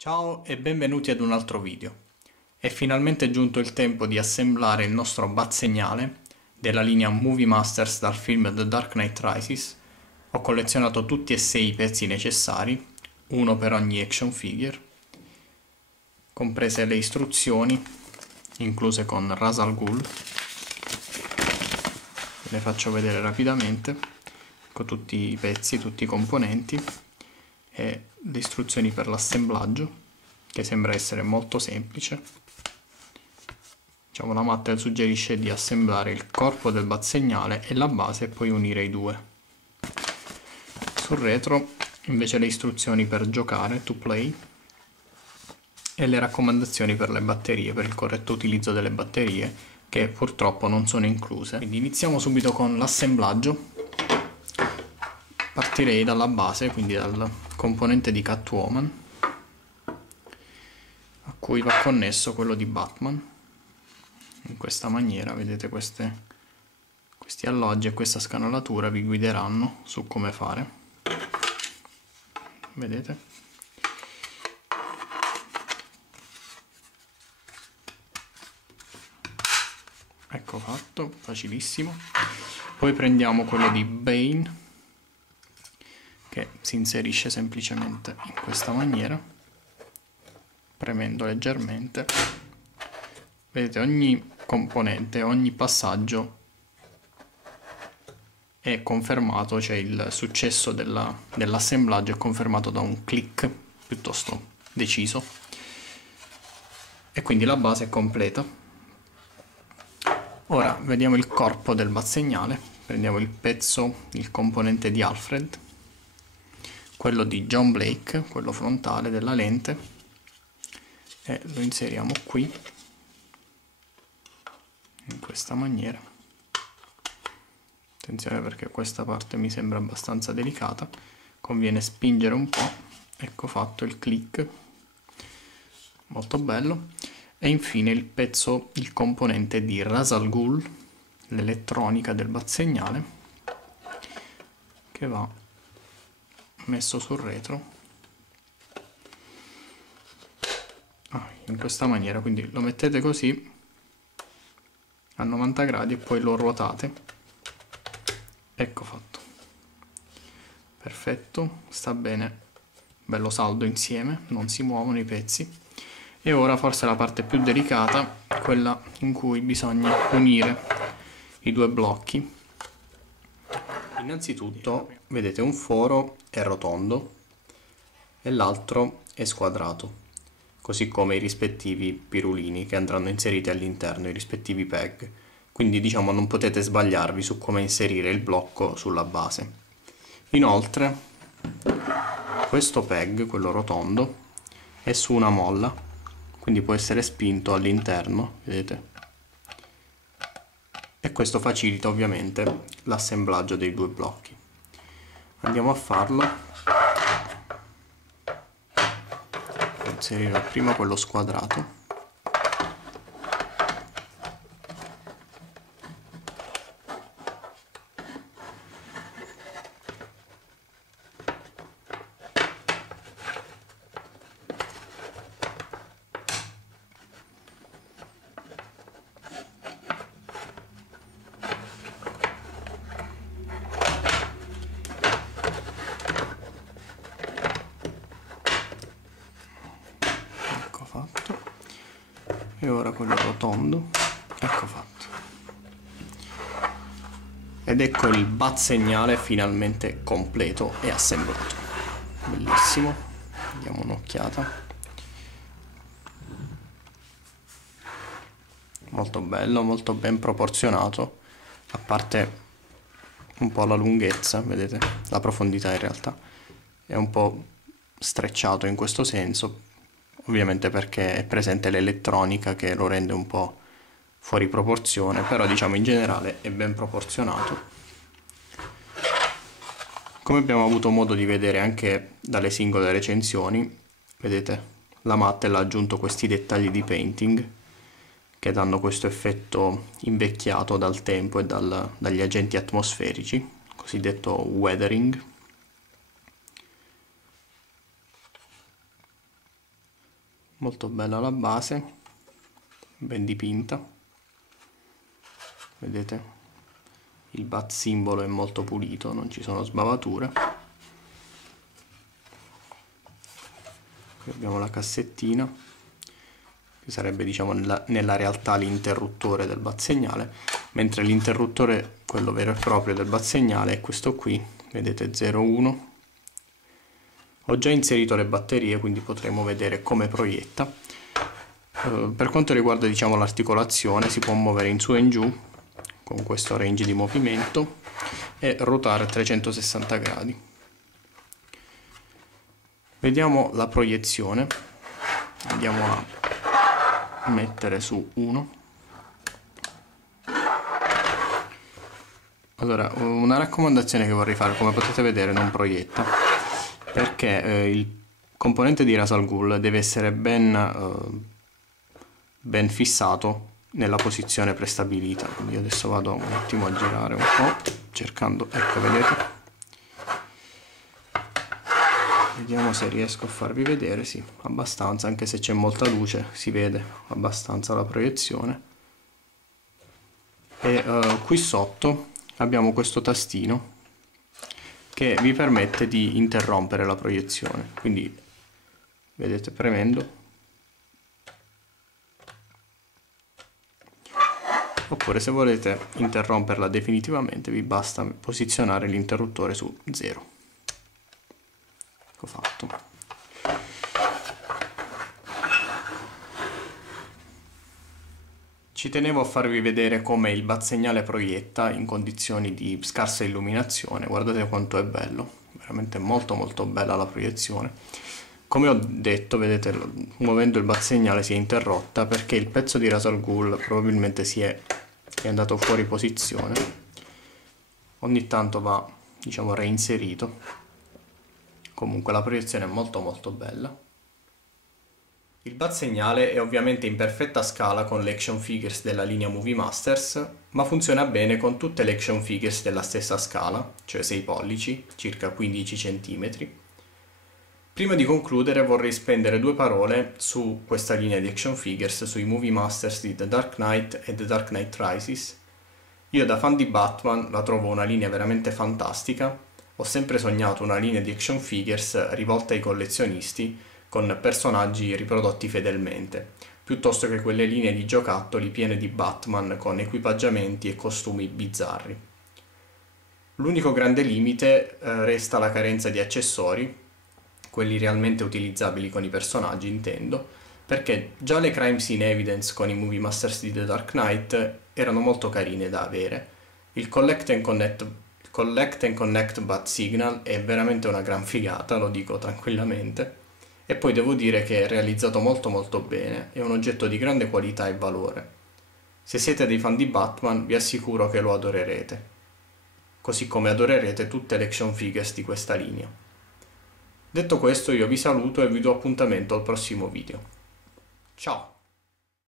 Ciao e benvenuti ad un altro video. È finalmente giunto il tempo di assemblare il nostro bazzegnale della linea Movie Masters dal film The Dark Knight Rises. Ho collezionato tutti e 6 i pezzi necessari, uno per ogni action figure, comprese le istruzioni, incluse con Ra's al Ghul. Le faccio vedere rapidamente, con tutti i pezzi, tutti i componenti e le istruzioni per l'assemblaggio, che sembra essere molto semplice. Diciamo, la matta suggerisce di assemblare il corpo del bazzegnale e la base e poi unire i due. Sul retro invece le istruzioni per giocare, to play, e le raccomandazioni per le batterie, per il corretto utilizzo delle batterie, che purtroppo non sono incluse. Quindi iniziamo subito con l'assemblaggio. Partirei dalla base, quindi dal componente di Catwoman, a cui va connesso quello di Batman. In questa maniera, vedete, questi alloggi e questa scanalatura vi guideranno su come fare. Vedete? Ecco fatto, facilissimo. Poi prendiamo quello di Bane, che si inserisce semplicemente in questa maniera, premendo leggermente. Vedete, ogni componente, ogni passaggio è confermato, cioè il successo dell'assemblaggio è confermato da un click piuttosto deciso, e quindi la base è completa. Ora vediamo il corpo del bazzegnale. Prendiamo il pezzo, il componente di Alfred, quello di John Blake, quello frontale della lente, e lo inseriamo qui in questa maniera. Attenzione, perché questa parte mi sembra abbastanza delicata, conviene spingere un po'. Ecco fatto il click, molto bello. E infine il pezzo, il componente di Ra's al Ghul, l'elettronica del bazzegnale, che va messo sul retro in questa maniera. Quindi lo mettete così a 90 gradi e poi lo ruotate. Ecco fatto, perfetto, sta bene, bello saldo insieme, non si muovono i pezzi. E ora forse la parte più delicata, quella in cui bisogna unire i due blocchi. Innanzitutto vedete, un foro è rotondo e l'altro è squadrato, così come i rispettivi pirulini che andranno inseriti all'interno, i rispettivi peg. Quindi diciamo non potete sbagliarvi su come inserire il blocco sulla base. Inoltre questo peg, quello rotondo, è su una molla, quindi può essere spinto all'interno, vedete? E questo facilita ovviamente l'assemblaggio dei due blocchi. Andiamo a farlo. Inserire prima quello squadrato. Fatto. E ora quello rotondo, ecco fatto. Ed ecco il bazzegnale finalmente completo e assemblato. Bellissimo, diamo un'occhiata. Molto bello, molto ben proporzionato, a parte un po' la lunghezza, vedete, la profondità in realtà è un po' strecciato in questo senso, ovviamente perché è presente l'elettronica che lo rende un po' fuori proporzione, però diciamo in generale è ben proporzionato. Come abbiamo avuto modo di vedere anche dalle singole recensioni, vedete, la Mattel ha aggiunto questi dettagli di painting che danno questo effetto invecchiato dal tempo e dagli agenti atmosferici, cosiddetto weathering. molto bella la base, ben dipinta, vedete il bat simbolo è molto pulito, non ci sono sbavature. Qui abbiamo la cassettina, che sarebbe diciamo nella realtà l'interruttore del bat segnale, mentre l'interruttore, quello vero e proprio del bat segnale, è questo qui, vedete 01. Ho già inserito le batterie, quindi potremo vedere come proietta. Per quanto riguarda diciamo l'articolazione, si può muovere in su e in giù con questo range di movimento e ruotare a 360 gradi. Vediamo la proiezione. Andiamo a mettere su 1. Allora, una raccomandazione che vorrei fare, come potete vedere non proietta, perché il componente di Ras Al Ghul deve essere ben fissato nella posizione prestabilita. Quindi io adesso vado un attimo a girare un po', cercando, ecco, vedete? Vediamo se riesco a farvi vedere, sì, abbastanza, anche se c'è molta luce, si vede abbastanza la proiezione. E qui sotto abbiamo questo tastino che vi permette di interrompere la proiezione, quindi vedete premendo, oppure se volete interromperla definitivamente vi basta posizionare l'interruttore su 0. Ecco fatto. Ci tenevo a farvi vedere come il bat segnale proietta in condizioni di scarsa illuminazione. Guardate quanto è bello, veramente molto molto bella la proiezione. Come ho detto, vedete, muovendo il bat segnale si è interrotta perché il pezzo di Ras Al Ghul probabilmente è andato fuori posizione. Ogni tanto va, diciamo, reinserito. Comunque la proiezione è molto molto bella. Il bat segnale è ovviamente in perfetta scala con le action figures della linea Movie Masters, ma funziona bene con tutte le action figures della stessa scala, cioè 6 pollici, circa 15 cm. Prima di concludere vorrei spendere 2 parole su questa linea di action figures, sui Movie Masters di The Dark Knight e The Dark Knight Rises. Io da fan di Batman la trovo una linea veramente fantastica, ho sempre sognato una linea di action figures rivolta ai collezionisti, con personaggi riprodotti fedelmente, piuttosto che quelle linee di giocattoli piene di Batman con equipaggiamenti e costumi bizzarri. L'unico grande limite resta la carenza di accessori, quelli realmente utilizzabili con i personaggi intendo, perché già le Crime Scene Evidence con i Movie Masters di The Dark Knight erano molto carine da avere. Il Collect and Connect Bat Signal è veramente una gran figata, lo dico tranquillamente. E poi devo dire che è realizzato molto molto bene, è un oggetto di grande qualità e valore. Se siete dei fan di Batman vi assicuro che lo adorerete, così come adorerete tutte le action figures di questa linea. Detto questo io vi saluto e vi do appuntamento al prossimo video. Ciao!